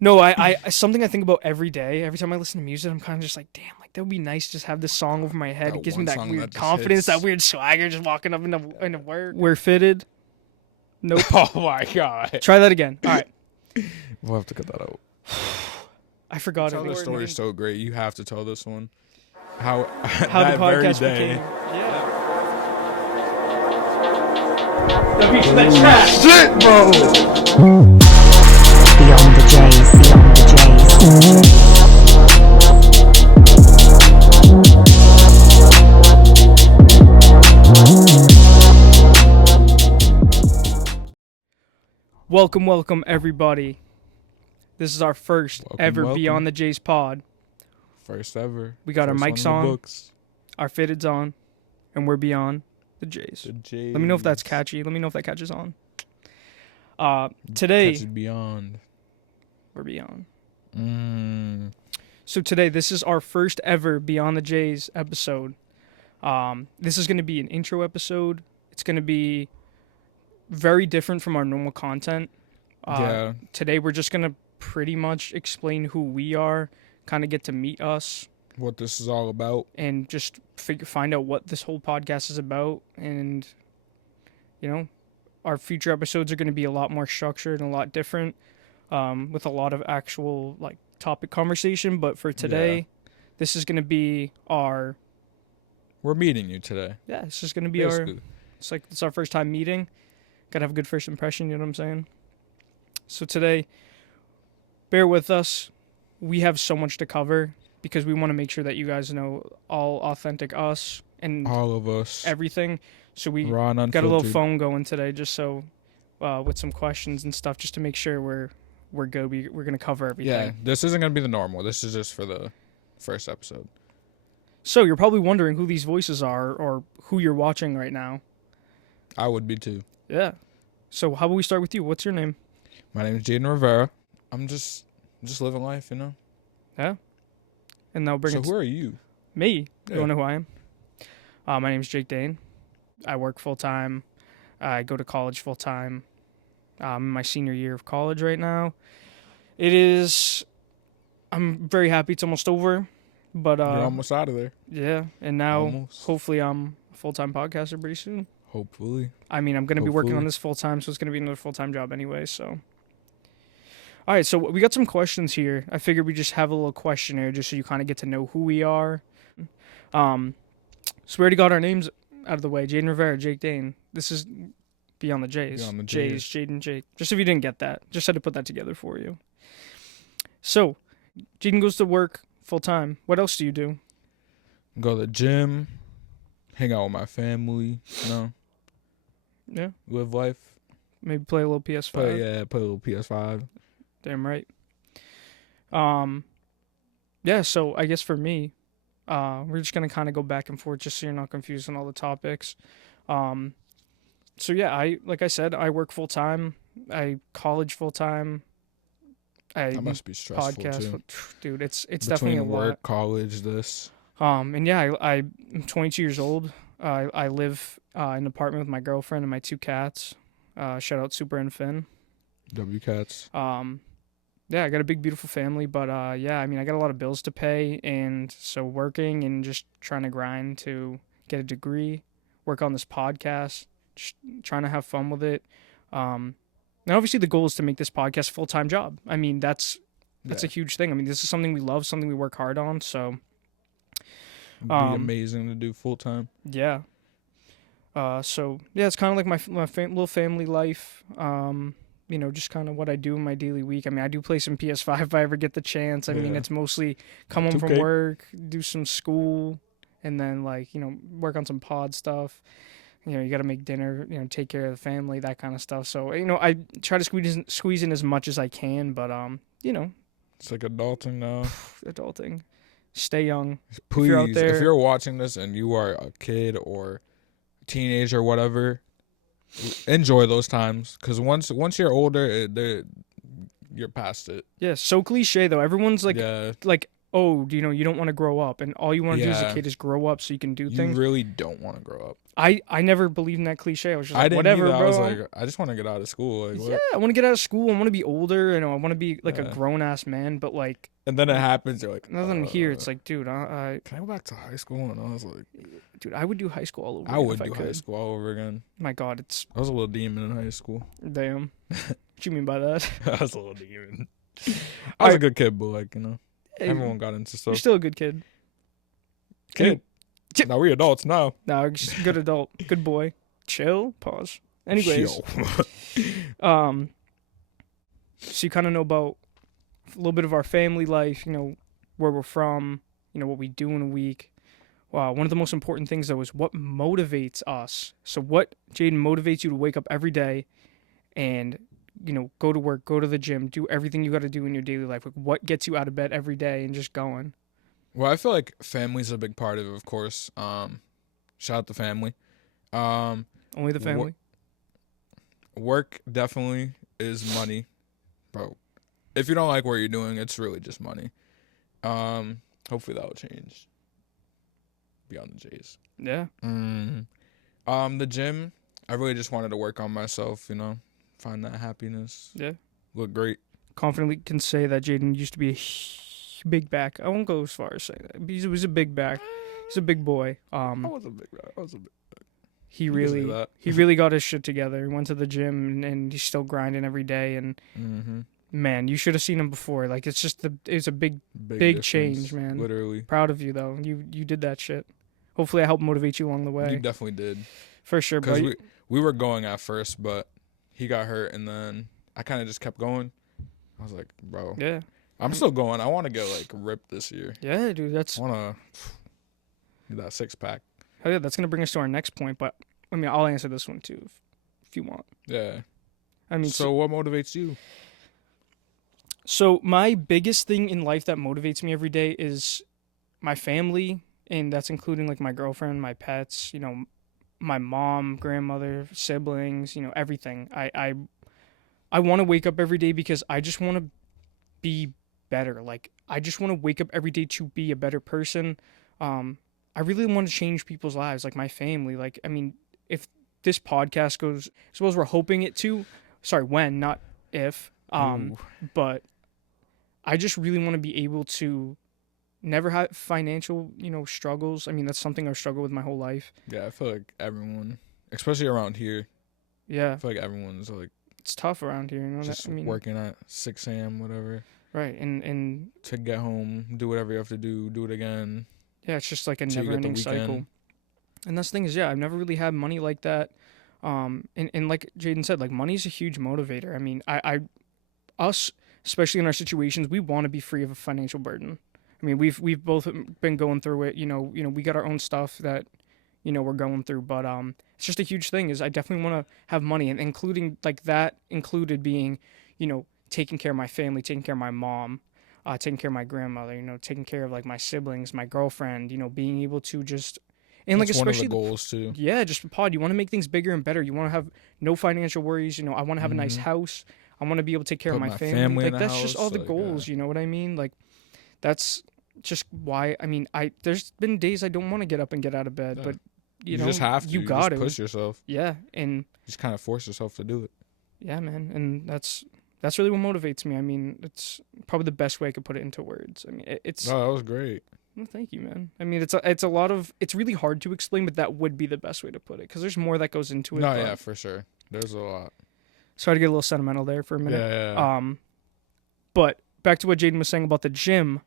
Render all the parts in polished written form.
No, I something I think about every day. Every time I listen to music, I'm kind of just like, damn, like that would be nice to just have this song over my head. That It gives me one that song weird that just confidence, that hits. weird swagger, just walking up into work. We're fitted. Nope. Oh my god. Try that again. All right. We'll have to cut that out. I forgot Tell it. this story is so great. You have to tell this one. How How that the very podcast day. became. Yeah. The beach that trash. Shit, bro. Beyond the J's, beyond the J's. Welcome, everybody. This is our first ever welcome. Beyond the J's pod. First ever. We got our First mics one in the on. Books. Our fitted's on, and we're Beyond the J's. The J's. Let me know if that's catchy. Let me know if that catches on. Today Catches beyond. we're Beyond. Mm. So today, this is our first ever Beyond the J's episode. This is going to be an intro episode. It's going to be very different from our normal content. Yeah. Today, we're just going to pretty much explain who we are, kind of get to meet us, What this is all about. and just find out what this whole podcast is about. And, you know, our future episodes are going to be a lot more structured and a lot different, with a lot of actual, like, topic conversation. But for today, this is going to be our... We're meeting you today. Yeah, it's just going to be Basically. it's our first time meeting. Gotta have a good first impression, you know what I'm saying? So today, bear with us. We have so much to cover because we want to make sure that you guys know all authentic us and All of us. everything. So we Raw and got a little unfiltered. phone going today just so with some questions and stuff just to make sure we're good. We're going to cover everything. Yeah, this isn't going to be the normal. This is just for the first episode. So you're probably wondering who these voices are or who you're watching right now. I would be too. Yeah. So how about we start with you? What's your name? My name is Jaden Rivera. I'm just living life, you know? Yeah. And now bring So it who are you? Me? Yeah. You want to know who I am? My name's Jake Dane. I work full-time. I go to college full-time. I'm in my senior year of college right now. I'm very happy it's almost over. But, You're almost out of there. yeah. And now, Almost. hopefully, I'm a full-time podcaster pretty soon. Hopefully. I mean, I'm going to be working on Hopefully. this full-time, so it's going to be another full-time job anyway, so. All right, so we got some questions here. I figured we just have a little questionnaire just so you kind of get to know who we are. So we already got our names out of the way. Jaden Rivera, Jake Dane. This is Beyond the J's. Beyond the J's, J's. Jaden, Jake. Just if you didn't get that. Just had to put that together for you. So, Jaden goes to work full-time. What else do you do? Go to the gym. Hang out with my family. You know? Yeah, Live life. maybe play a little PS5. Play a little PS5. Damn right. Yeah, so I guess for me, we're just gonna kind of go back and forth just so you're not confused on all the topics. So yeah, like I said, I work full time. I college full time. I That must be stressful too. Dude, it's Between definitely a work, lot. college, this. And yeah, I'm 22 years old. I live in an apartment with my girlfriend and my two cats. Shout out Super and Finn. W Cats. Yeah, I got a big, beautiful family, but yeah, I mean, I got a lot of bills to pay, and so working and just trying to grind to get a degree, work on this podcast, just trying to have fun with it. And obviously the goal is to make this podcast a full-time job. I mean, that's a huge thing. I mean, this is something we love, something we work hard on, so Be amazing to do full time. yeah. So yeah, it's kind of like my little family life. You know, just kind of what I do in my daily week. I mean, I do play some PS5 if I ever get the chance. I mean, Yeah. it's mostly come home from 2K. work, do some school, and then, like, you know, work on some pod stuff. You know, you got to make dinner, you know, take care of the family, that kind of stuff. So, you know, I try to squeeze in as much as I can, but, you know, It's like adulting now. adulting. Stay young. Please, you're out there- if you're watching this and you are a kid or teenager or whatever, enjoy those times. Because once you're older, you're past it. Yeah, so cliche, though. Everyone's, like, yeah. like oh, you don't want to grow up, and all you want to do as a Yeah. kid is grow up so you can do You things. really don't want to grow up. I never believed in that cliche. I was just I like, didn't whatever, either. I bro. was like, I just want to get out of school. Like, Yeah, what? I want to get out of school. I want to be older. I want to be like a Yeah. grown ass man. But like, And then it happens. You're like, nothing here. It's like, dude, can I go back to high school? And I was like, dude, I would do high school all over I again would if do I could. high school all over again. My God, it's I was a little demon in high school. damn. What you mean by that? I was a little demon. I was a good kid, but like, Hey, everyone got into you're stuff. still a good kid. Kid. Now we adults now. No, just good adult, good boy. Chill. Pause. Anyways, Yo. so you kind of know about a little bit of our family life. Where we're from. What we do in a week. Wow, one of the most important things though is what motivates us. So what, Jaden, motivates you to wake up every day and go to work, go to the gym, do everything you got to do in your daily life? Like, what gets you out of bed every day and just going? Well, I feel like family's a big part of course. Shout out to family. Only the family. Work definitely is money, bro. If you don't like what you're doing, it's really just money. Hopefully that will change. BeyondTheJs. Yeah. The gym, I really just wanted to work on myself, find that happiness. Yeah. Look great. Confidently can say that Jaden used to be a big back. I won't go as far as saying that. But he was a big back. He's a big boy. I was a big guy. He You can say really that. he really got his shit together. He went to the gym and he's still grinding every day. And man, you should have seen him before. Like, it's a big Big change, difference, man. Literally. Proud of you though. You did that shit. Hopefully I helped motivate you along the way. You definitely did. For sure, Because bro. we were going at first, but he got hurt, and then I kind of just kept going. I was like, bro, Yeah. I'm still going. I want to get like ripped this year. Yeah, dude. I want to get that 6-pack. Hell yeah, that's gonna bring us to our next point. But I mean, I'll answer this one too, if you want. Yeah. I mean, So what motivates you? So my biggest thing in life that motivates me every day is my family, and that's including like my girlfriend, my pets, my mom, grandmother, siblings, everything. I want to wake up every day because I just want to be better. Like, I just want to wake up every day to be a better person. I really want to change people's lives, like my family. Like, I mean, if this podcast goes, I suppose we're hoping it to. Sorry, when, not if. But I just really want to be able to never have financial, struggles. I mean, that's something I've struggled with my whole life. Yeah, I feel like everyone, especially around here, Yeah, I feel like everyone's like it's tough around here. just I mean, working at 6 a.m. whatever right, and to get home, do whatever you have to do it again. yeah, it's just like a Till you get the never-ending cycle. weekend. And that's the thing is, yeah, I've never really had money like that. And like Jaden said, like, money's a huge motivator. I mean, us, especially in our situations, we want to be free of a financial burden. I mean, we've both been going through it. We got our own stuff that, we're going through. But it's just a huge thing. Is I definitely want to have money, and including like that included being, taking care of my family, taking care of my mom, taking care of my grandmother. Taking care of like my siblings, my girlfriend. Being able to just. And like, That's one of especially the goals too. yeah, just pod. You want to make things bigger and better. You want to have no financial worries. I want to have a nice house. I want to be able to take care of Put my my family. family in Like, the that's just house, all the like, goals. You know what I mean? Like, that's just why. I mean, there's been days I don't want to get up and get out of bed, Yeah. but You just have to. You You got just to. push yourself. Yeah, and Just kind of force yourself to do it. yeah, man, and that's really what motivates me. I mean, it's probably the best way I could put it into words. I mean, it's. Oh, that was great. Well, thank you, man. I mean, it's a lot of. It's really hard to explain, but that would be the best way to put it because there's more that goes into it. No, but- yeah, for sure. There's a lot. Sorry to get a little sentimental there for a minute. Yeah. But back to what Jaden was saying about the gym.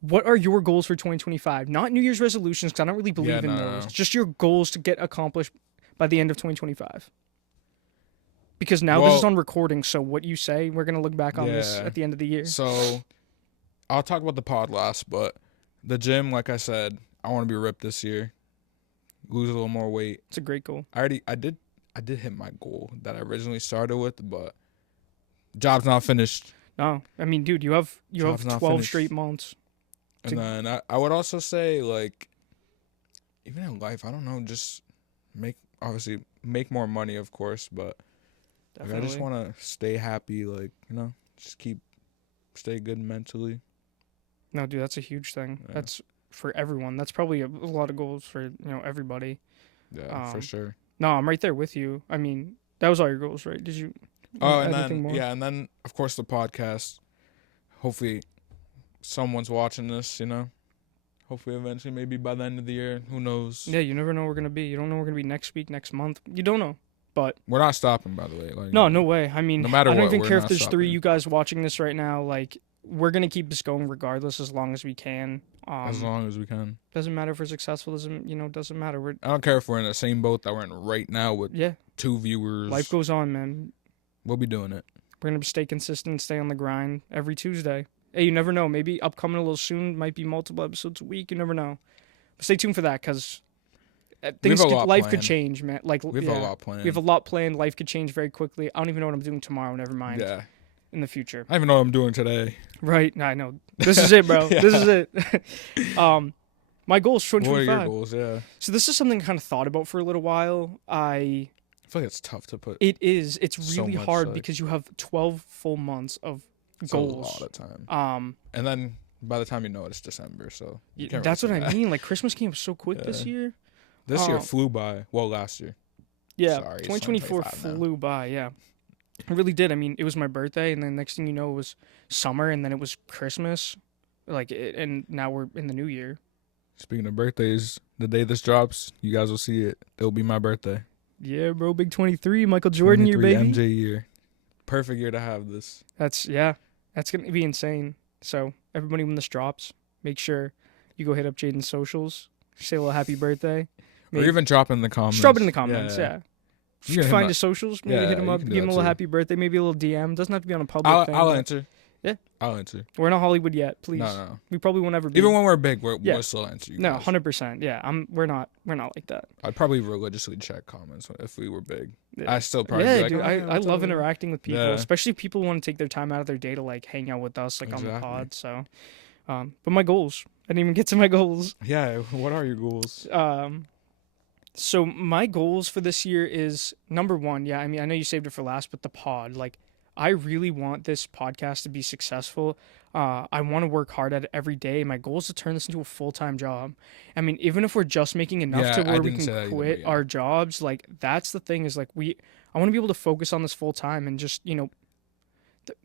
What are your goals for 2025? Not New Year's resolutions, because I don't really believe in those. No. Just your goals to get accomplished by the end of 2025. Because now this is on recording, so what you say, we're gonna look back on this Yeah. at the end of the year. So, I'll talk about the pod last, but the gym, like I said, I want to be ripped this year. Lose a little more weight. It's a great goal. I did hit my goal that I originally started with, but job's not finished. No, I mean, dude, you have Job's not 12 finished. straight months. And then I would also say, like, even in life, I don't know, just obviously make more money, of course, but like, I just want to stay happy, like, just stay good mentally. No, dude, that's a huge thing. Yeah. That's for everyone. That's probably a lot of goals for everybody. Yeah, for Um, sure. No, I'm right there with you. I mean, that was all your goals, right? Did you Oh, add and anything then more? yeah, and then of course the podcast. Hopefully, someone's watching this. Hopefully, eventually, maybe by the end of the year. Who knows? Yeah, you never know where we're gonna be. You don't know where we're gonna be next week, next month. You don't know. But We're not stopping, by the way. Like, no, no way. I mean, No matter I don't what, even we're care if not there's three stopping. you guys watching this right now. Like, we're gonna keep this going regardless, as long as we can. as long as we can. Doesn't matter if we're successful. Doesn't matter. We're I don't care if we're in the same boat that we're in right now with yeah. 2 viewers. Life goes on, man. We'll be doing it. We're gonna stay consistent, stay on the grind every Tuesday. Hey, you never know. Maybe upcoming a little soon might be multiple episodes a week. You never know. But stay tuned for that, because life could planned. change, man. Like We have a lot planned. we have a lot planned. Life could change very quickly. I don't even know what I'm doing tomorrow. Never mind. Yeah. In the future. I don't even know what I'm doing today. Right. I know. This is it, bro. Yeah. This is it. My goals for What are 2025. your goals? Yeah. So this is something I kind of thought about for a little while. I feel like it's tough to put. It is. It's So really much, hard like- because you have 12 full months of It's goals. a lot of time. Um, And then by the time you know it, it's December. So you can't that's really what say I that. mean. Like, Christmas came so quick this Yeah. year. This year Um, flew by. Well, last year. Yeah, Sorry, it's 2024 2025 now. flew by. Yeah, it really did. I mean, it was my birthday, and then next thing you know, it was summer, and then it was Christmas. And now we're in the new year. Speaking of birthdays, the day this drops, you guys will see it. It'll be my birthday. Yeah, bro, big 23, Michael Jordan year, 23 baby. MJ year. Perfect year to have this. That's gonna be insane. So everybody, when this drops, make sure you go hit up Jaden's socials, say a little happy birthday. Or even drop in the comments. Just drop it in the comments. Yeah. You can hit Find my- his socials, maybe Yeah, hit him you up, can give do him a that little too. happy birthday, maybe a little DM. Doesn't have to be on a public thing. I'll but answer. Yeah. I'll answer. We're not Hollywood yet, please. No. We probably won't ever be. Even when we're big, Yeah. we'll still answer you No, guys. 100%. Yeah, we're not like that. I'd probably religiously check comments if we were big. Yeah. I still probably Yeah, be like, dude, "Oh, yeah, I what's love up?" interacting with people, Yeah. especially people who want to take their time out of their day to like hang out with us, like on the Exactly. pod. So, but my goals. I didn't even get to my goals. Yeah, what are your goals? So my goals for this year is number one. Yeah, I mean, I know you saved it for last, but the pod. Like, I really want this podcast to be successful. I want to work hard at it every day. My goal is to turn this into a full-time job. I mean, even if we're just making enough Yeah, to I where we didn't say that can either, quit but yeah. our jobs, like that's the thing. Is like I want to be able to focus on this full time and just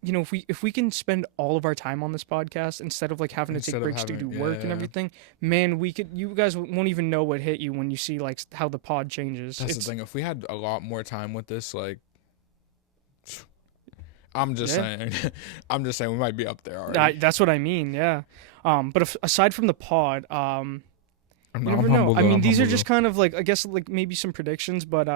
if we can spend all of our time on this podcast instead of like having to Instead take of breaks to having- do work and yeah. everything, man, you guys won't even know what hit you when you see like how the pod changes. That's the thing. If we had a lot more time with this, like, I'm just saying, I'm just saying we might be up there already. That's what I mean, yeah. But aside from the pod, you I'm never know. humble, I though, mean, I'm these are humble, just kind of like, I guess, like maybe some predictions, but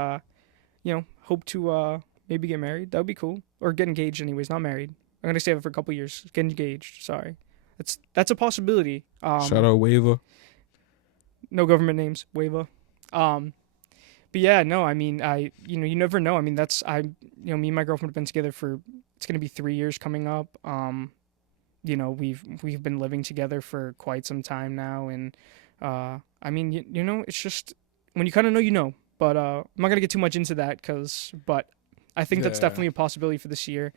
hope to maybe get married. That would be cool, or get engaged. Anyways, not married. I'm gonna save it for a couple years. Get engaged. Sorry, that's a possibility. though. Shout out Wava. No government names. Wava. But yeah, no. I mean, you never know. I mean, me and my girlfriend have been together for it's gonna be 3 years coming up. We've been living together for quite some time now, and I mean, it's just when you kind of know, you know. But I'm not gonna get too much into that, but I think that's Yeah. definitely a possibility for this year.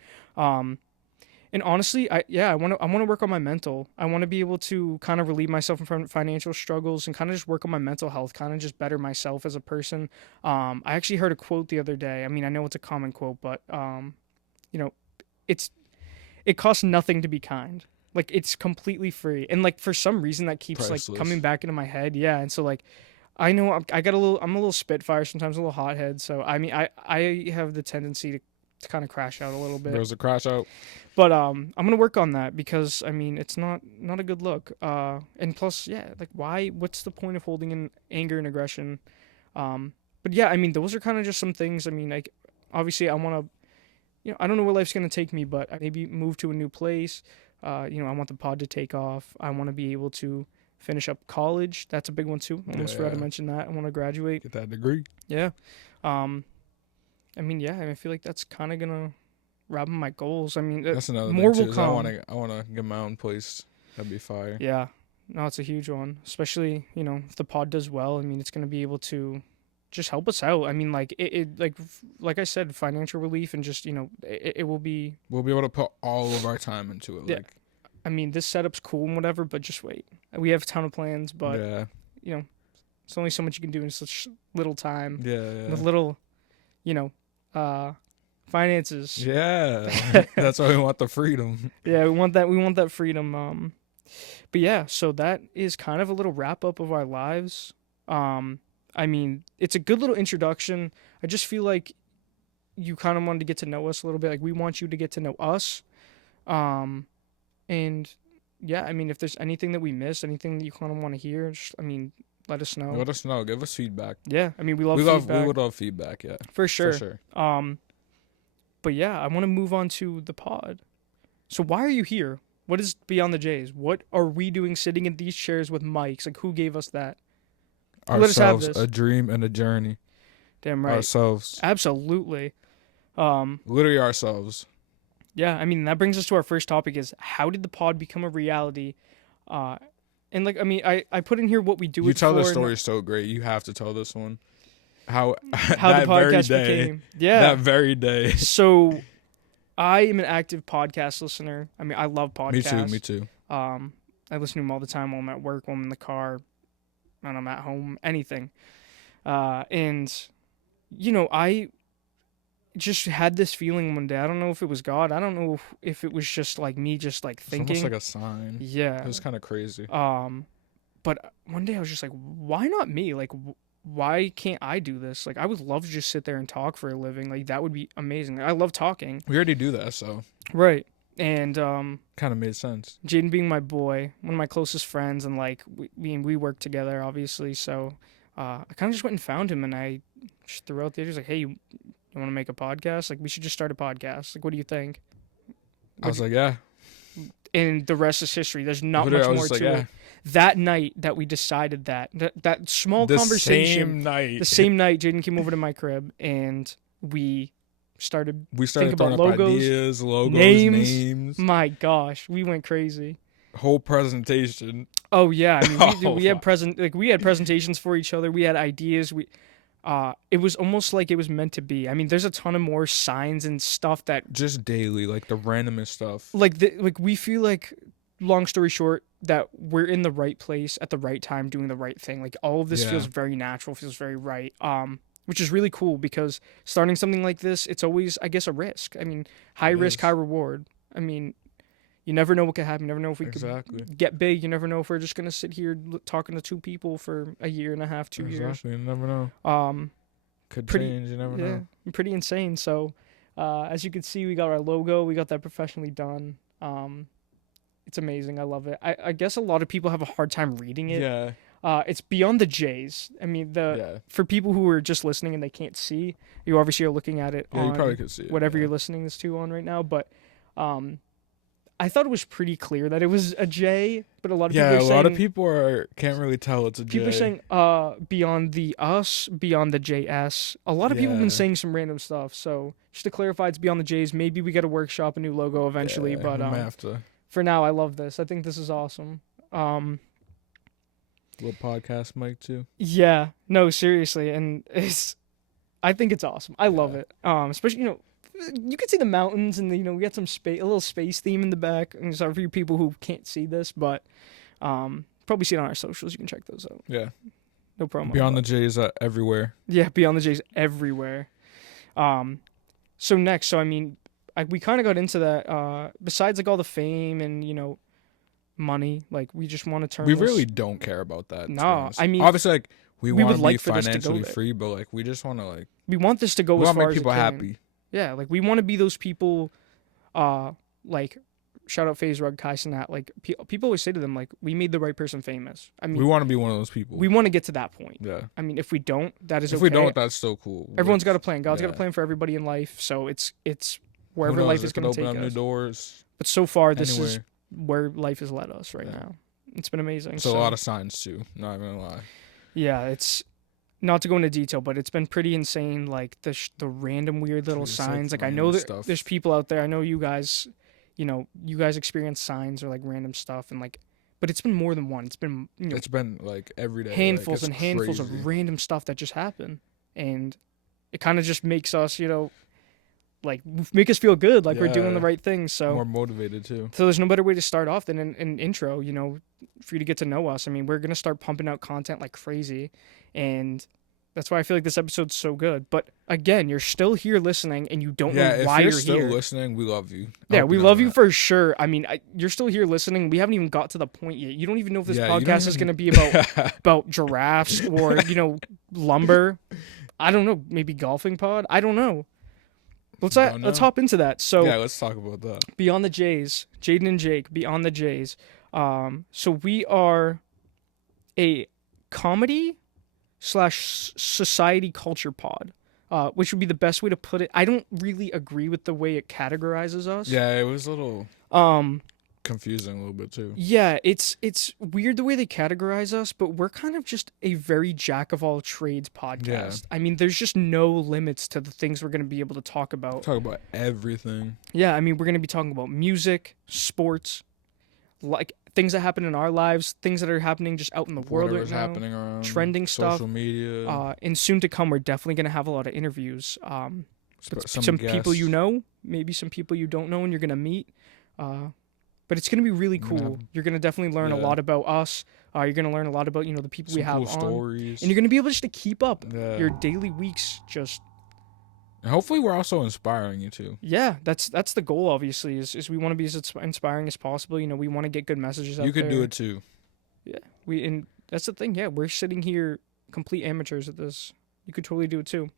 And honestly, I want to work on my mental. I want to be able to kind of relieve myself from financial struggles and kind of just work on my mental health, kind of just better myself as a person. I actually heard a quote the other day. I mean, I know it's a common quote, but it costs nothing to be kind. Like, it's completely free, and like for some reason that keeps Priceless. like coming back into my head. Yeah, and so like I know I'm a little spitfire sometimes, a little hothead. So I mean, I have the tendency to kind of crash out a little bit. There's a crash out. But I'm gonna work on that, because I mean it's not a good look. And plus, yeah, like what's the point of holding in anger and aggression? But yeah, I mean those are kind of just some things. I mean, like obviously I want to, I don't know where life's gonna take me, but maybe move to a new place. I want the pod to take off. I want to be able to finish up college. That's a big one too. Almost forgot to Yeah. mention that. I want to graduate. Get that degree. Yeah. I mean, yeah, I feel like that's kind of gonna wrap up my goals. I mean, That's another more thing will too. come. I wanna get my own place. That'd be fire. Yeah, no, it's a huge one. Especially, if the pod does well. I mean, it's gonna be able to just help us out. I mean, like like I said, financial relief, and just it will be. We'll be able to put all of our time into it. Yeah. Like I mean, this setup's cool and whatever, but just wait. We have a ton of plans, but Yeah. you know, it's only so much you can do in such little time Yeah. with little, you know, uh, finances. Yeah. That's why we want the freedom. Yeah, we want that. We want that freedom. But yeah, so that is kind of a little wrap up of our lives. I mean, it's a good little introduction. I just feel like you kind of wanted to get to know us a little bit. Like we want you to get to know us. And yeah, I mean, if there's anything that we missed, anything that you kind of want to hear, just, I mean, let us know. Let us know. Give us feedback. Yeah, I mean, we love We feedback. would love feedback. Yeah. For sure. For sure. But yeah, I want to move on to the pod. So why are you here? What is Beyond the J's? What are we doing sitting in these chairs with mics? Like, who gave us that? Let us have Ourselves, this. a dream and a journey. Damn right. Ourselves. Absolutely. Literally ourselves. Yeah, I mean, that brings us to our first topic is how did the pod become a reality? And like, I mean, I put in here what we do You it tell for the and story so great. You have to tell this one. How how that the very podcast day, became. Yeah. That very day. So I am an active podcast listener. I mean, I love podcasts. Me too. I listen to them all the time while I'm at work, while I'm in the car, when I'm at home, anything. And, you know, I just had this feeling one day. I don't know if it was God. I don't know if it was just like me just like thinking. It's almost like a sign. Yeah. It was kind of crazy. But one day I was just like, why not me? Like, why can't I do this? Like, I would love to just sit there and talk for a living. Like, that would be amazing. I love talking. We already do that, so. Right. And kind of made sense. Jaden being my boy, one of my closest friends, and like we work together, obviously. So I kind of just went and found him, and I just threw out the idea, like, hey, you want to make a podcast? Like, we should just start a podcast. Like, what do you think? I was like, yeah. And the rest is history. There's not Literally, much I more was like, to yeah. it. That night that we decided that small conversation, the same night, Jaden came over to my crib and we started throwing about up logos, ideas, logos, names. My gosh, we went crazy. Whole presentation. Oh yeah, I mean, we had presentations for each other. We had ideas. It was almost like it was meant to be. I mean, there's a ton of more signs and stuff that just daily, like the randomest stuff. Like we feel like, long story short, that we're in the right place at the right time, doing the right thing. Like all of this feels very natural, feels very right. Which is really cool because starting something like this, it's always, I guess, a risk. I mean, high risk, high reward. I mean, you never know what could happen. You never know if we could get big. You never know if we're just gonna sit here talking to two people for a year and a half, 2 years. Exactly, you never know. Could change. You never know. Pretty insane. So, as you can see, we got our logo. We got that professionally done. It's amazing. I love it. I guess a lot of people have a hard time reading it. Yeah. It's BeyondTheJs. I mean, for people who are just listening and they can't see, you obviously are looking at it on you probably could see it, whatever you're listening this to on right now. But I thought it was pretty clear that it was a J, but a lot of people are saying... Yeah, a lot of people can't really tell it's a J. People are saying Beyond the Us, Beyond the JS. A lot of people have been saying some random stuff. So just to clarify, it's Beyond the J's. Maybe we got to workshop a new logo eventually, but we might have to. For now, I love this. I think this is awesome. Little podcast mic too. Yeah, no, seriously, and I think it's awesome. I love it. Especially, you can see the mountains, and we got some a little space theme in the back. And sorry for you people who can't see this, but probably see it on our socials. You can check those out. Yeah, no promo. Beyond the J's everywhere. Yeah, Beyond the J's everywhere. So next, I mean, we kind of got into that. Besides like all the fame and money, like we just want to turn. We really don't care about that. No, I mean, obviously, like we want to be for this financially to go free, but like we just want to like. We want this to go we as far make as people it can. happy. Yeah, like we want to be those people. Like shout out FaZe Rug, Kai Sinat. Like people always say to them, like we made the right person famous. I mean, we want to be one of those people. We want to get to that point. Yeah. I mean, if we don't, that is if okay. we don't, that's still cool. Everyone's got a plan. God's got a plan for everybody in life. So it's wherever life is going to take us. Open up new doors. But so far, this is where life has led us right now. It's been amazing. So a lot of signs too. Not even gonna lie. Yeah, it's not to go into detail, but it's been pretty insane. Like the random weird little signs. Like I know that there's people out there. I know you guys. You guys experience signs or like random stuff and like, but it's been more than one. It's been it's been like every day. Handfuls and handfuls of random stuff that just happen, and it kind of just makes us like make us feel good, like we're doing the Yeah. right thing. So More motivated too. so there's no better way to start off than an intro, you know, for you to get to know us. I mean, we're gonna start pumping out content like crazy, and that's why I feel like this episode's so good. But again, you're still here listening, and you don't Yeah, know if why you're you're still here. listening, we love you. I Yeah, hope we know love you that. for sure. I mean, you're still here listening. We haven't even got to the point yet. You don't even know if this Yeah, you don't podcast is even- going to be about giraffes or, you know, lumber. I don't know. Maybe golfing pod. I don't know. Let's Don't let's know. hop into that. So Yeah, let's talk about that. Beyond the Jays, Jaden and Jake, Beyond the Jays. So we are a comedy / society culture pod. Which would be the best way to put it. I don't really agree with the way it categorizes us. Yeah, it was a little Um, confusing a little bit too. yeah, it's weird the way they categorize us, but we're kind of just a very jack of all trades podcast. Yeah. I mean, there's just no limits to the things we're going to be able to talk about. Talk about everything. Yeah, I mean, we're going to be talking about music, sports, like things that happen in our lives, things that are happening just out in the world right Whatever's now, happening around trending stuff. social media. And soon to come, we're definitely going to have a lot of interviews. Some people you guests. know, maybe some people you don't know, and you're gonna meet. But it's gonna be really We're gonna cool. have- You're gonna definitely learn a yeah. lot about us. You're gonna learn a lot about the people we Some have cool on, stories. and you're gonna be able just to keep up Yeah. your daily weeks. Just And hopefully we're also inspiring you too. yeah, that's the goal. Obviously, is we want to be as inspiring as possible. You know, we want to get good messages out You could there. do it too. And that's the thing. Yeah, we're sitting here complete amateurs at this. You could totally do it too.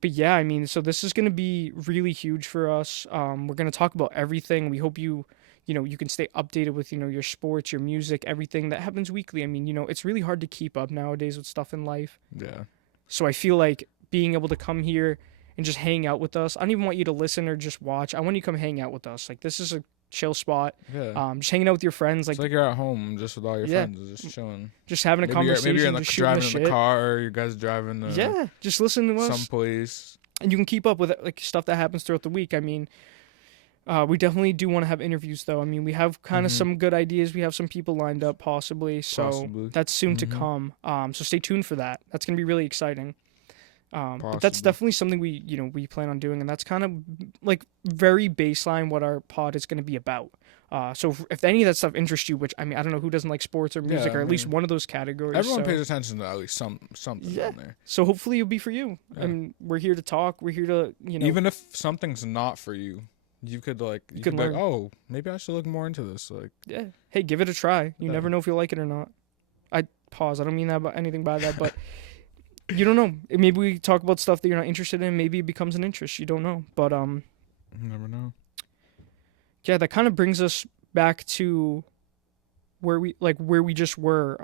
But yeah, I mean, so this is going to be really huge for us. We're going to talk about everything. We hope you can stay updated with, your sports, your music, everything that happens weekly. I mean, it's really hard to keep up nowadays with stuff in life. Yeah. So I feel like being able to come here and just hang out with us. I don't even want you to listen or just watch. I want you to come hang out with us. Like, this is a chill spot. Yeah. Just hanging out with your friends, It's like you're at home just with all your Yeah. friends, just chilling. just having a conversation, Maybe you're in just shooting the driving in shit. the car, or you guys driving to Yeah, just listen to us. someplace. And you can keep up with like stuff that happens throughout the week. I mean, we definitely do want to have interviews, though. I mean, we have kind of Mhm. some good ideas. We have some people lined up, possibly. So Possibly. that's soon to Mhm. come. So stay tuned for that. That's gonna be really exciting. But that's Possibly. definitely something we plan on doing, and that's kind of like very baseline what our pod is going to be about. So if any of that stuff interests you, which I mean, I don't know who doesn't like sports or music, Yeah, or I at least mean, one of those categories. Everyone so. pays attention to at least something Yeah. in there. So hopefully it'll be for you. Yeah. I mean, we're here to talk. We're here to, Even if something's not for you, you could can be like, learn. oh, maybe I should look more into this. Like, yeah. Hey, give it a try. You Yeah. never know if you'll like it or not. I pause. I don't mean that about anything by that, but you don't know. Maybe we talk about stuff that you're not interested in. Maybe it becomes an interest. You don't know. But you never know. yeah, that kind of brings us back to where we just were.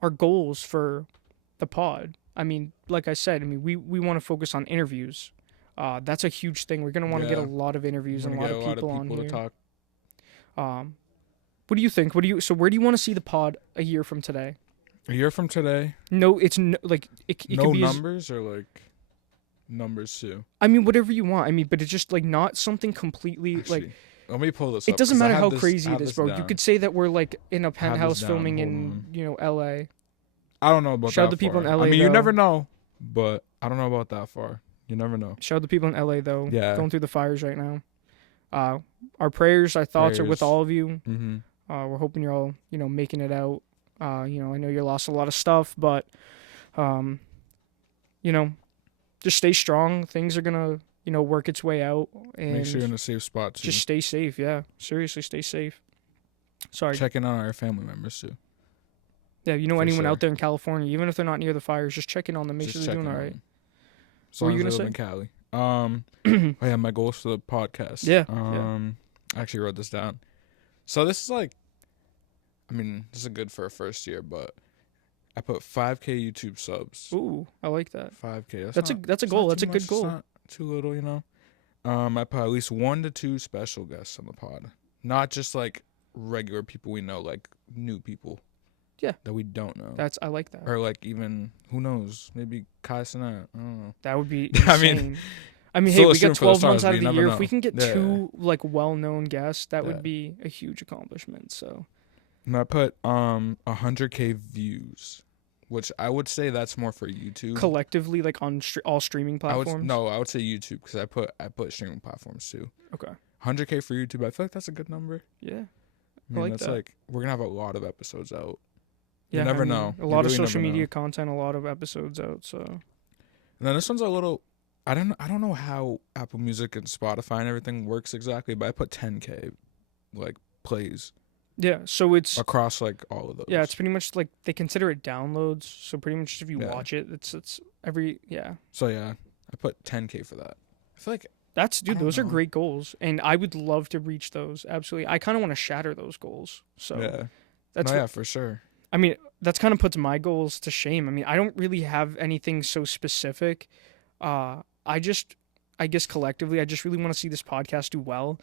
Our goals for the pod. I mean, like I said, we want to focus on interviews. That's a huge thing. We're gonna want to get a Yeah. lot of interviews We're and a gonna lot get of people on to here. talk. What do you think? So where do you want to see the pod a year from today? A year from today, No, it's like it no could be numbers or like numbers too. I mean, whatever you want. I mean, but it's just like not something completely like. Actually, let me pull this up. It doesn't 'cause I matter have how this- crazy I it have is, this bro. You down. could say that we're like in a this penthouse down. filming Hold in on. L.A. I don't know about Shout out that to people in far. LA I mean, you though. never know, but I don't know about that far. You never know. Shout out to people in L.A. though. Yeah. Going through the fires right now. Our prayers, our thoughts are with Prayers. all of you. Mm-hmm. We're hoping you're all making it out. I know you lost a lot of stuff, but just stay strong. Things are gonna work its way out, and Make sure you're in a safe spot too. just stay safe. Yeah, seriously, stay safe. Sorry. Check in on our family members too. Yeah, for anyone sure. out there in California, even if they're not near the fires, just check in on them. Make Just sure they're check doing in all on right. them. As What were long you as they gonna live in Cali. Oh yeah, my goals for the podcast. Yeah, I actually wrote this down. So this is like, I mean, this is good for a first year, but I put 5K YouTube subs. Ooh, I like that. 5K. That's a goal. That's a good goal. It's not too little, you know. I put at least 1 to 2 special guests on the pod, not just like regular people we know, like new people. Yeah. That we don't know. I like that. Or like even who knows? Maybe Kai Sinat. I don't know. That would be I mean, insane. I mean, hey, still we a stream got for the 12 months stars, out but of you the never year. know. If we can get Yeah. 2 like well-known guests, that Yeah. would be a huge accomplishment. So And I put 100K views. which I would say that's more for YouTube. collectively, like on all streaming platforms? I would say YouTube because I put streaming platforms too. Okay. 100K for YouTube. I feel like that's a good number. Yeah. I mean, like that's that. like we're gonna have a lot of episodes out. Yeah. You never I mean, know. A You lot of really social never media know. content, a lot of episodes out. So. And then this one's a little. I don't know how Apple Music and Spotify and everything works exactly, but I put 10K, like plays Yeah. So it's. across like all of those. Yeah, it's pretty much like they consider it downloads. So pretty much if you Yeah. watch it, it's every So yeah, I put 10K for that. I feel like That's I don't those are know. great goals, and I would love to reach those. Absolutely, I kind of want to shatter those goals. So yeah, that's no, yeah, for sure. I mean, that's kind of puts my goals to shame. I mean, I don't really have anything so specific. I guess collectively, I just really want to see this podcast do well.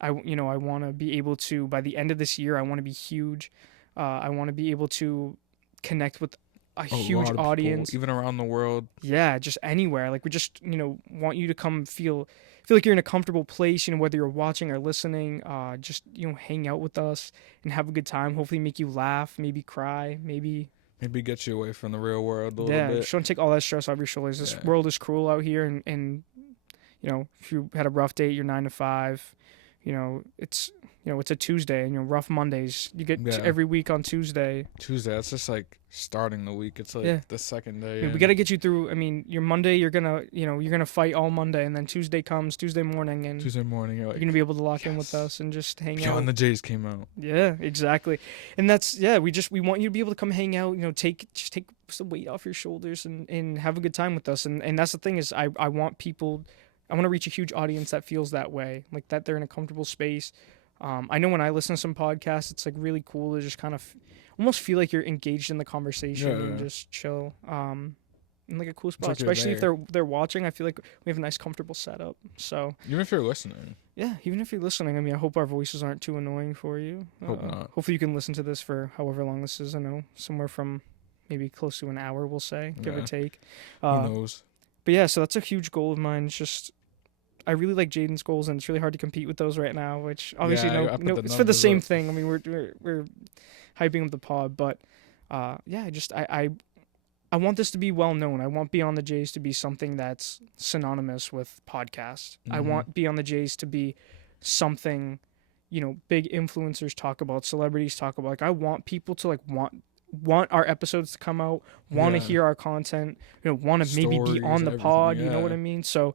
I want to be able to, by the end of this year, I want to be huge. I want to be able to connect with a huge lot of people, audience. even around the world. Yeah, just anywhere. Like we just, want you to come feel like you're in a comfortable place, whether you're watching or listening, just, hang out with us and have a good time. Hopefully make you laugh, maybe cry, maybe Get you away from the real world a little yeah, bit. just want to take all that stress off your shoulders. This Yeah. world is cruel out here, and if you had a rough day, you're 9 to 5. It's it's a Tuesday, and rough Mondays you get Yeah. every week on Tuesday. Tuesday, that's just like starting the week. It's like Yeah. the second day. I mean, we got to get you through. I mean, your Monday, you're gonna fight all Monday, and then Tuesday comes Tuesday morning, and Tuesday morning, you're you're like, gonna be able to lock in with yes. us and just hang out. Beyond the Jays came out. Yeah, exactly. And that's we want you to be able to come hang out, take some weight off your shoulders and have a good time with us. And that's the thing is I want to reach a huge audience that feels that way, like that they're in a comfortable space. I know when I listen to some podcasts, it's like really cool to just kind of almost feel like you're engaged in the conversation and Yeah. just chill. In like a cool spot, like you're especially if they're watching. I feel like we have a nice comfortable setup. So Even if you're listening. yeah, even if you're listening, I mean, I hope our voices aren't too annoying for you. Hope not. Hopefully you can listen to this for however long this is. I know somewhere from maybe close to an hour, we'll say, give or Yeah. take. Who knows? But yeah, so that's a huge goal of mine. It's just I really like Jaden's goals, and it's really hard to compete with those right now. Which obviously Yeah, I put the it's for the numbers same up. thing. I mean, we're hyping up the pod, but yeah, I want this to be well known. I want Beyond the Jays to be something that's synonymous with podcasts. I Mhm. want Beyond the Jays to be something, big influencers talk about, celebrities talk about. Like I want people to want our episodes to come out, want to Yeah. hear our content, want to maybe be Stories, on the pod, everything, you know what yeah. I mean? So,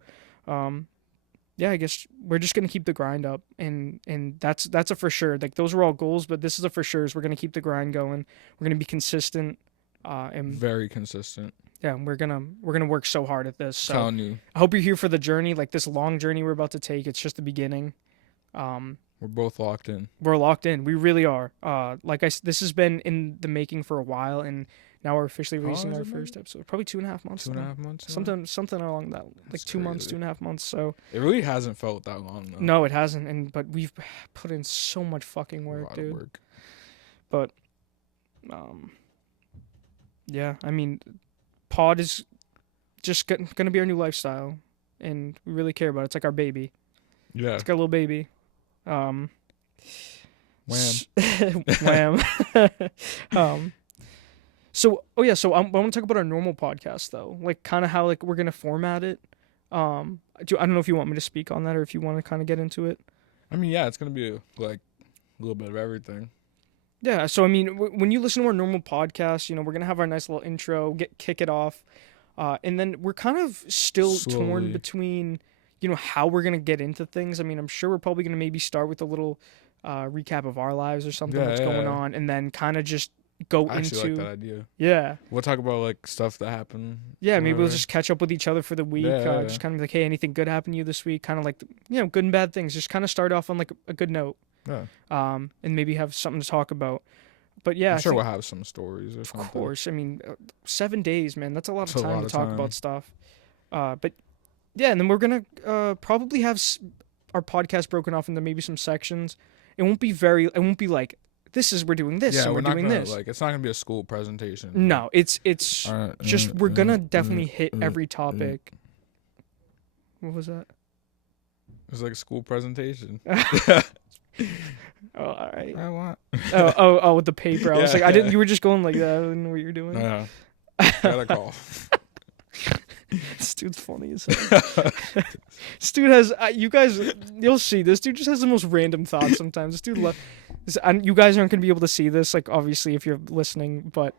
yeah, I guess we're just gonna keep the grind up, and that's a for sure. Like those are all goals, but this is a for sure. Is we're gonna keep the grind going. We're gonna be consistent, and Very consistent. yeah, we're gonna work so hard at this. So Telling you, I hope you're here for the journey, like this long journey we're about to take. It's just the beginning. we're both locked in. We're locked in. We really are. This has been in the making for a while, and now we're officially How long releasing has our it been? first episode. Probably 2.5 months. 2.5 months. now? Something along that, like That's 2 months, crazy. 2.5 months. So It really hasn't felt that long though. no, it hasn't. But we've put in so much fucking A work, lot of dude. work. But yeah, I mean, pod is just gonna be our new lifestyle, and we really care about it. It's like our baby. Yeah. It's like our little baby. Wham. Wham. So I want to talk about our normal podcast though, like kind of how like we're gonna format it. I don't know if you want me to speak on that or if you want to kind of get into it. I mean, yeah, it's gonna be like a little bit of everything. Yeah, so I mean, when you listen to our normal podcast, we're gonna have our nice little intro, kick it off, and then we're kind of still torn Slowly. between, how we're gonna get into things. I mean, I'm sure we're probably gonna maybe start with a little recap of our lives or something that's going Yeah. on, and then kind of just go I actually into like that idea. yeah. We'll talk about like stuff that happened. Yeah, maybe we'll whatever. just catch up with each other for the week. Yeah. Just kind of be like, hey, anything good happened to you this week? Kind of like, good and bad things. Just kind of start off on like a good note. Yeah. And maybe have something to talk about. But yeah, I'm sure I think, we'll have some stories or something. of course. I mean, 7 days, man. That's a lot of That's a time lot to of talk time. about stuff. But yeah, and then we're gonna probably have our podcast broken off into maybe some sections. It won't be like we're doing this Yeah, and we're we're not doing gonna this. like. It's not gonna be a school presentation. No, it's just we're gonna definitely hit every topic. What was that? It's like a school presentation. Oh, all right. I want. Oh, with the paper. I was like, I didn't. Yeah. You were just going like that. I didn't know what you were doing. No, got a call. This dude's funny as hell. This dude has, you guys, you'll see. This dude just has the most random thoughts sometimes. This dude, you guys aren't gonna be able to see this, like obviously if you're listening, but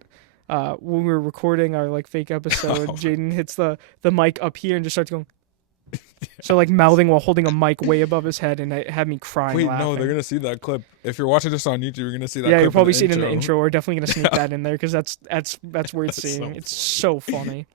when we were recording our like fake episode, Jaden hits the mic up here and just starts going. So like mouthing while holding a mic way above his head, and it had me crying. Wait, laughing. no, they're gonna see that clip. If you're watching this on YouTube, you're gonna see that. Yeah, clip you'll probably see it intro. in the intro. We're definitely gonna sneak that in there because that's worth That's seeing. so It's so funny.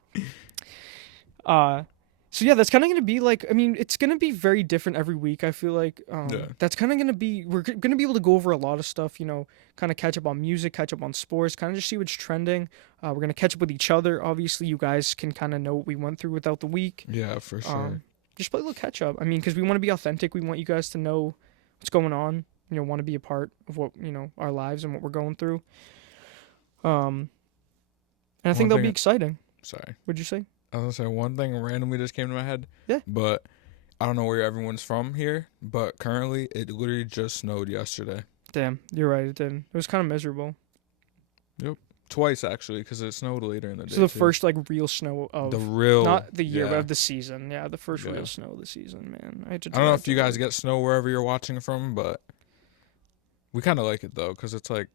So yeah, that's kind of gonna be like. I mean, it's gonna be very different every week. I feel like Yeah. that's kind of gonna be. We're gonna be able to go over a lot of stuff. You know, kind of catch up on music, catch up on sports, kind of just see what's trending. We're gonna catch up with each other. Obviously, you guys can kind of know what we went through without the week. Yeah, for sure. Just play a little catch up. I mean, because we want to be authentic. We want you guys to know what's going on. You know, want to be a part of what our lives and what we're going through. And I think that'll be exciting. Sorry. What'd you say? I was gonna say one thing randomly just came to my head. Yeah. But I don't know where everyone's from here, but currently it literally just snowed yesterday. Damn, you're right. It didn't. It was kind of miserable. Twice actually, because it snowed later in the day. So the too. first like real snow of the real, not the year, but yeah. of the season. Yeah, the first Yeah. real snow of the season, man. I I don't know if you guys get snow wherever you're watching from, but we kind of like it though, because it's like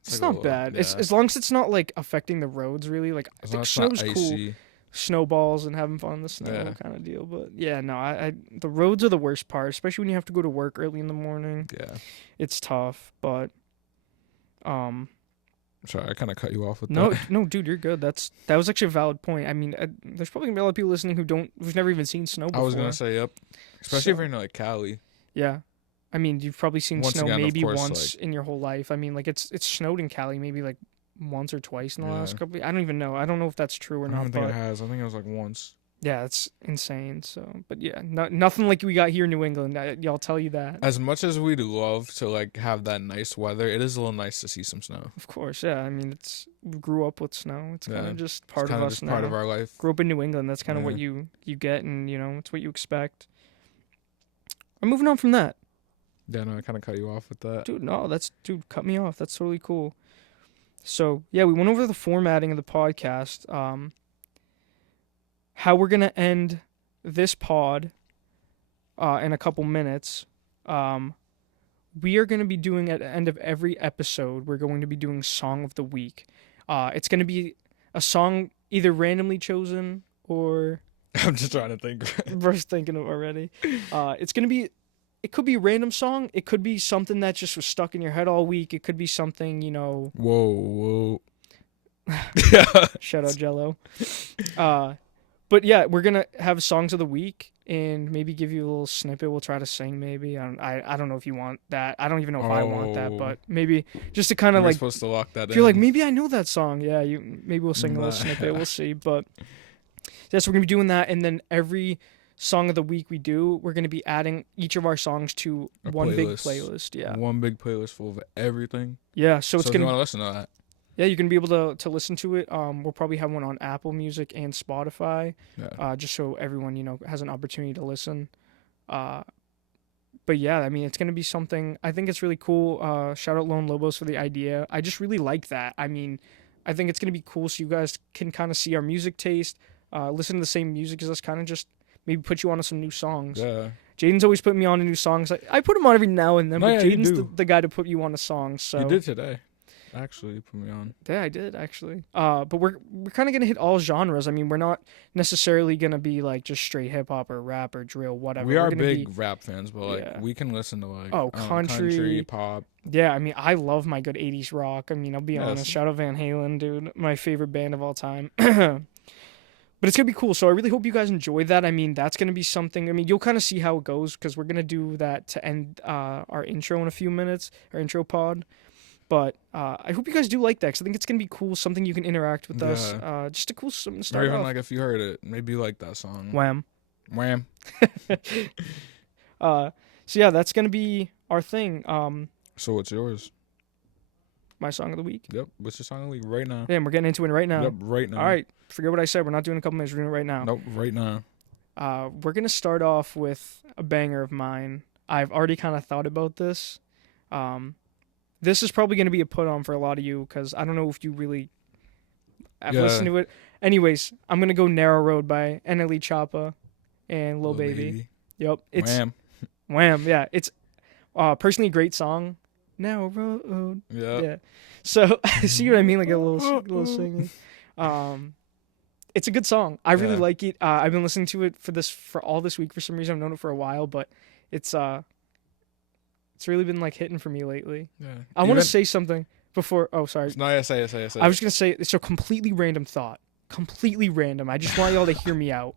It's like a not bad. yeah. As long as it's not like affecting the roads really. Like I As think long as it's not snow's cool. icy. Snowballs and having fun in the snow Yeah. kind of deal. But yeah, no, I the roads are the worst part, especially when you have to go to work early in the morning. Yeah. It's tough, but Sorry, I kind of cut you off with no, that. no, dude, you're good. That was actually a valid point. I mean, there's probably gonna be a lot of people listening who've never even seen snow I before. was gonna say, yep. Especially if you're in like Cali. Yeah, I mean, you've probably seen Once snow again, of maybe course, once in your whole life. I mean, like it's snowed in Cali maybe like once or twice in the last Yeah. couple. I don't even know. I don't know if that's true or I don't not. even think But it has. I think it was like once. yeah, it's insane. So, but yeah, nothing like we got here in New England. Y'all tell you that. As much as we'd love to like have that nice weather, it is a little nice to see some snow. Of course, yeah. I mean, we grew up with snow. It's kind Yeah. of just It's part of kind of us just now. part of our life. Grew up in New England. That's kind of what Yeah. you get, and it's what you expect. I'm moving on from that, Yeah, no, I kind of cut you off with that. dude. No, dude, cut me off. That's totally cool. So yeah, we went over the formatting of the podcast. How we're gonna end this pod in a couple minutes. We are going to be doing at the end of every episode, we're going to be doing Song of the Week. It's going to be a song either randomly chosen or I'm just trying to think. we're thinking of already. It could be a random song. It could be something that just was stuck in your head all week. It could be something, Whoa. shout out Jello. But yeah, we're gonna have songs of the week and maybe give you a little snippet. We'll try to sing maybe. I don't know if you want that. I don't even know if I want that, but maybe just to kind of We're like supposed to lock that if you're like in. maybe I know that song. Yeah, maybe we'll sing a little snippet. We'll see. But yes, we're gonna be doing that, and then every song of the week we do, we're gonna be adding each of our songs to one big playlist. Yeah, One big playlist full of everything. yeah. So it's if you gonna want to listen to that. yeah, you're gonna be able to listen to it. We'll probably have one on Apple Music and Spotify. Yeah. Just so everyone has an opportunity to listen. But yeah, I mean, it's gonna be something. I think it's really cool. Shout out Lone Lobos for the idea. I just really like that. I mean, I think it's gonna be cool so you guys can kind of see our music taste, listen to the same music as us, kind of just maybe put you on to some new songs. Yeah. Jaden's always putting me on to new songs. I put him on every now and then, No, but yeah, you Jaden's do. the guy to put you on a song. So You did today. Actually, you put me on. yeah, I did actually. But we're kind of gonna hit all genres. I mean, we're not necessarily gonna be like just straight hip hop or rap or drill, whatever. We We're are gonna big rap fans, but like Yeah. we can listen to like Oh, I don't know, country. pop. Yeah, I mean, I love my good '80s rock. I mean, I'll be Yes. honest. Shout out Van Halen, dude, my favorite band of all time. But it's gonna be cool. So I really hope you guys enjoy that. I mean, that's gonna be something. I mean, you'll kind of see how it goes because we're gonna do that to end our intro in a few minutes, our intro pod. But I hope you guys do like that because I think it's gonna be cool. Something you can interact with us. Just a cool something to Or start even off. like if you heard it, maybe you like that song. Wham. Wham. So yeah, that's gonna be our thing. So what's yours? My song of the week. Yep. What's your song of the week right now? Damn, we're getting into it right now. Yep. Right now. All right, forget what I said. We're not doing a couple minutes. We're doing it right now. Nope. Right now. We're gonna start off with a banger of mine. I've already kind of thought about this. This is probably going to be a put on for a lot of you because I don't know if you really have Yeah. listened to it. Anyways, I'm going to go Narrow Road by NLE Choppa and Lil Baby. Yep. It's Wham. Wham. Yeah. It's personally a great song. Narrow Road. Yep. Yeah. So, see what I mean? Like a little singing. It's a good song. I really Yeah. like it. I've been listening to it for all this week for some reason. I've known it for a while, but it's really been like hitting for me lately. Yeah. I want to say something before. Oh, sorry. No, yeah, say it. I was gonna say it's a completely random thought. Completely random. I just want y'all to hear me out.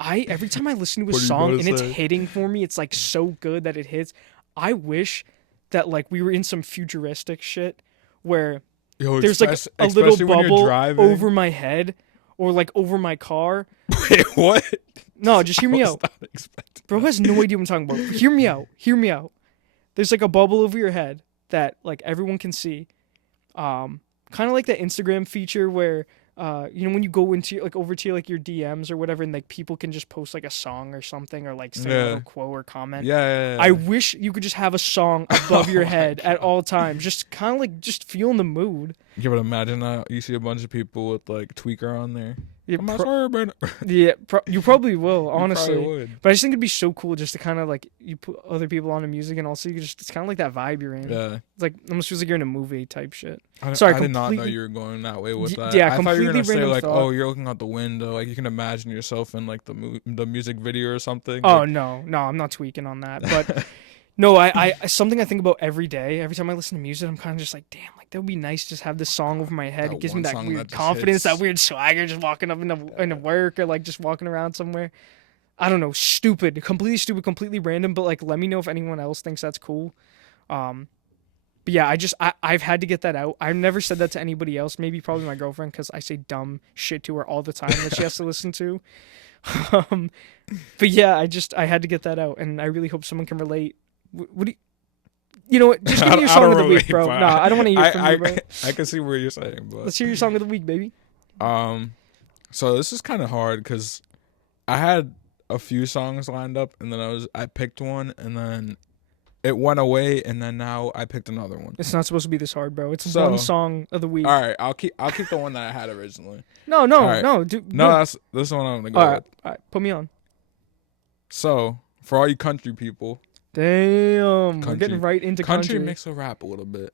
Every time I listen to a What are you song gonna and it's say? hitting for me, it's like so good that it hits. I wish that like we were in some futuristic shit where Yo, there's like a little especially when you're bubble driving. over my head or like over my car. Wait, what? No, just hear me I was out. not expecting Bro has no idea what I'm talking about. Hear me out. Hear me out. There's like a bubble over your head that like everyone can see. Kind of like that Instagram feature where when you go into like over to like your DMs or whatever and like people can just post like a song or something or like say a Yeah. little quote or comment. Yeah. I wish you could just have a song above your head at all times. Just kind of like just feel in the mood. You would imagine that you see a bunch of people with like tweaker on there. Yeah, I'm not sorry, man. you probably will, honestly. You probably would. But I just think it'd be so cool just to kind of like you put other people on the music and also you just it's kind of like that vibe you're in. Yeah. It's like almost feels like you're in a movie type shit. I did not know completely- you were going that way with that. yeah, I thought you were completely gonna say random like, thought. oh, you're looking out the window, like you can imagine yourself in like the music video or something. Oh Like, no, I'm not tweaking on that. But no, I something I think about every day. Every time I listen to music, I'm kind of just like, damn, like that would be nice to just have this song over my head. That It gives me one that song weird that just confidence, that hits. weird swagger, just walking up into work or like just walking around somewhere. I don't know, completely stupid, completely random. But like, let me know if anyone else thinks that's cool. But yeah, I've had to get that out. I've never said that to anybody else. Maybe probably my girlfriend because I say dumb shit to her all the time that she has to listen to. But yeah, I had to get that out, and I really hope someone can relate. What do you know what? Just give me your I song don't of the week, relate, bro. but Nah, I don't want to hear from you, bro. I can see what you're saying, but Let's hear your song of the week, baby. so this is kind of hard because I had a few songs lined up, and then I picked one, and then it went away, and then now I picked another one. It's not supposed to be this hard, bro. It's So- one song of the week. All right, I'll keep the one that I had originally. No, All right. dude. No, good. that's this one I'm gonna go all right, with. all right. Put me on. So for all you country people, Damn, we're Country. getting right into country country. mix with rap a little bit.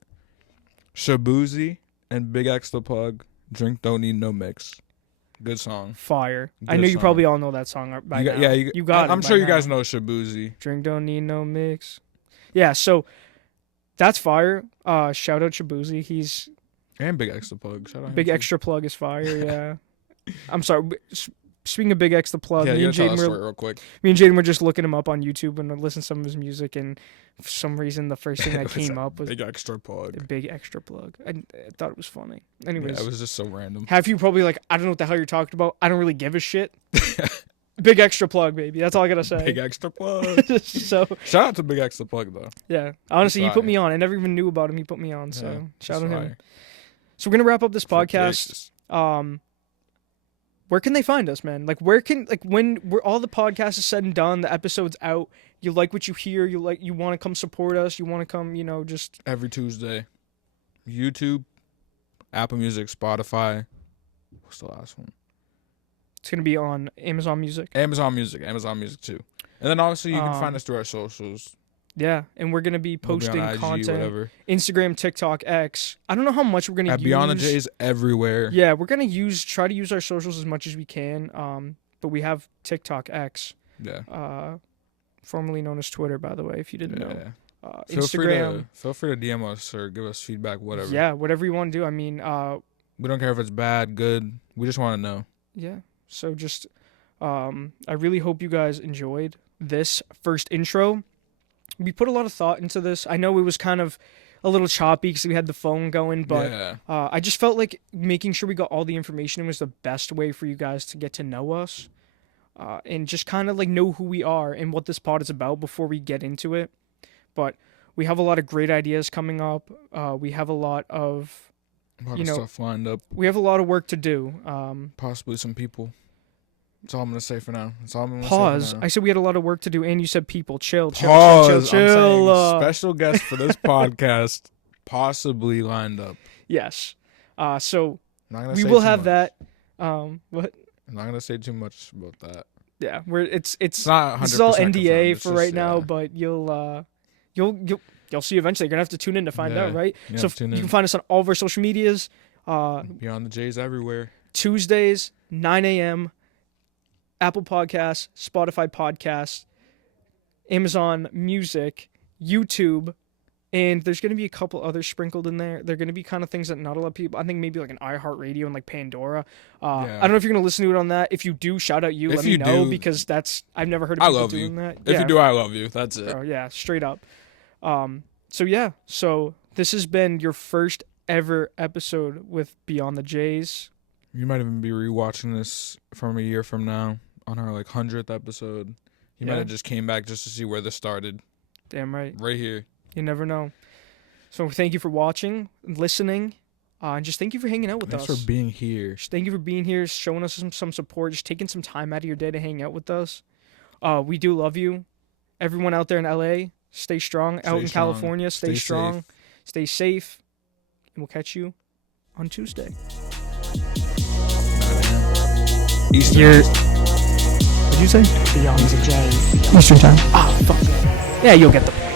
Shabuzi and Big X the Plug, Drink Don't Need No Mix. Good song. Fire. I Good know you song. probably all know that song by now. Yeah, you got it. I'm by sure you now. guys know Shabuzi. Drink don't need no mix. Yeah, so that's fire. Shout out Shabuzi. He's And Big X the Plug. Shout out him big too. extra plug is fire. Yeah. I'm sorry. Speaking of Big X the plug, Yeah, me you and tell that Jaden story real quick. were just looking him up on YouTube and listening to some of his music, and for some reason the first thing that It was came up was Big Extra Plug. Big Extra Plug. I thought it was funny. Yeah, Anyways, it was just so random. half you probably like, I don't know what the hell you're talking about. I don't really give a shit. Big Extra Plug, baby. That's all I gotta say. Big Extra Plug. So Shout out to Big X the Plug though. yeah, honestly, he put fire. me on. I never even knew about him. He put me on. So Yeah, shout it's out him. fire. So we're gonna wrap up this podcast. Flirtatious. Where can they find us, man? Like, when we're all the podcast is said and done, the episode's out. You like what you hear. You want to come support us. You want to come, just Every Tuesday. YouTube, Apple Music, Spotify. What's the last one? it's gonna be on Amazon Music. Amazon Music too. And then obviously you can find Um, us through our socials. Yeah, and we're gonna be We'll be on posting IG, content, whatever. Instagram, TikTok, X. I don't know how much we're gonna At use. BeyondTheJs everywhere. Yeah, we're gonna try to use our socials as much as we can. But we have TikTok, X, Yeah. formerly known as Twitter, by the way, if you didn't know. Yeah. Instagram. Feel free to DM us or give us feedback, whatever. Yeah, whatever you want to do. I mean, We don't care if it's bad, good. We just want to know. yeah. So just, I really hope you guys enjoyed this first intro. We put a lot of thought into this. I know it was kind of a little choppy because we had the phone going, but yeah. I just felt like making sure we got all the information was the best way for you guys to get to know us, and just kind of like know who we are and what this pod is about before we get into it. But we have a lot of great ideas coming up. We have a lot of A lot of stuff lined up. we have a lot of work to do. Possibly some people. That's all I'm gonna say for now. That's all I'm gonna Pause. say for I now. said we had a lot of work to do, and you said people. Chill. Pause. Chill. I'm saying special guest for this podcast possibly lined up. Yes. So I'm not gonna we say will too have much. that. What? I'm not gonna say too much about that. Yeah, it's It's not 100% this is all NDA confirmed. It's for just, right now, yeah. but you'll see eventually. You're gonna have to tune in to find Yeah, out, right? you So have to tune you in. can find us on all of our social medias. Beyond the J's everywhere. Tuesdays, 9 a.m. Apple Podcasts, Spotify Podcasts, Amazon Music, YouTube, and there's going to be a couple others sprinkled in there. They're going to be kind of things that not a lot of people, I think maybe like an iHeartRadio and like Pandora. I don't know if you're going to listen to it on that. If you do, shout out you. If Let me you know do, because I've never heard of I people love doing you. that. If you do, I love you. That's it. Oh, yeah, straight up. So this has been your first ever episode with Beyond the J's. You might even be rewatching this from a year from now on our 100th episode. You might have just came back just to see where this started. Damn right. Right here. You never know. So thank you for watching, listening, and just thank you for hanging out with us. Thanks for being here. Just thank you for being here, showing us some support, just taking some time out of your day to hang out with us. We do love you. Everyone out there in LA, stay strong. Out in strong. California, stay strong. Safe. Stay safe. And we'll catch you on Tuesday. Eastern. What'd you say? Beyond the J's. Eastern time. Ah, fuck. Yeah, you'll get them.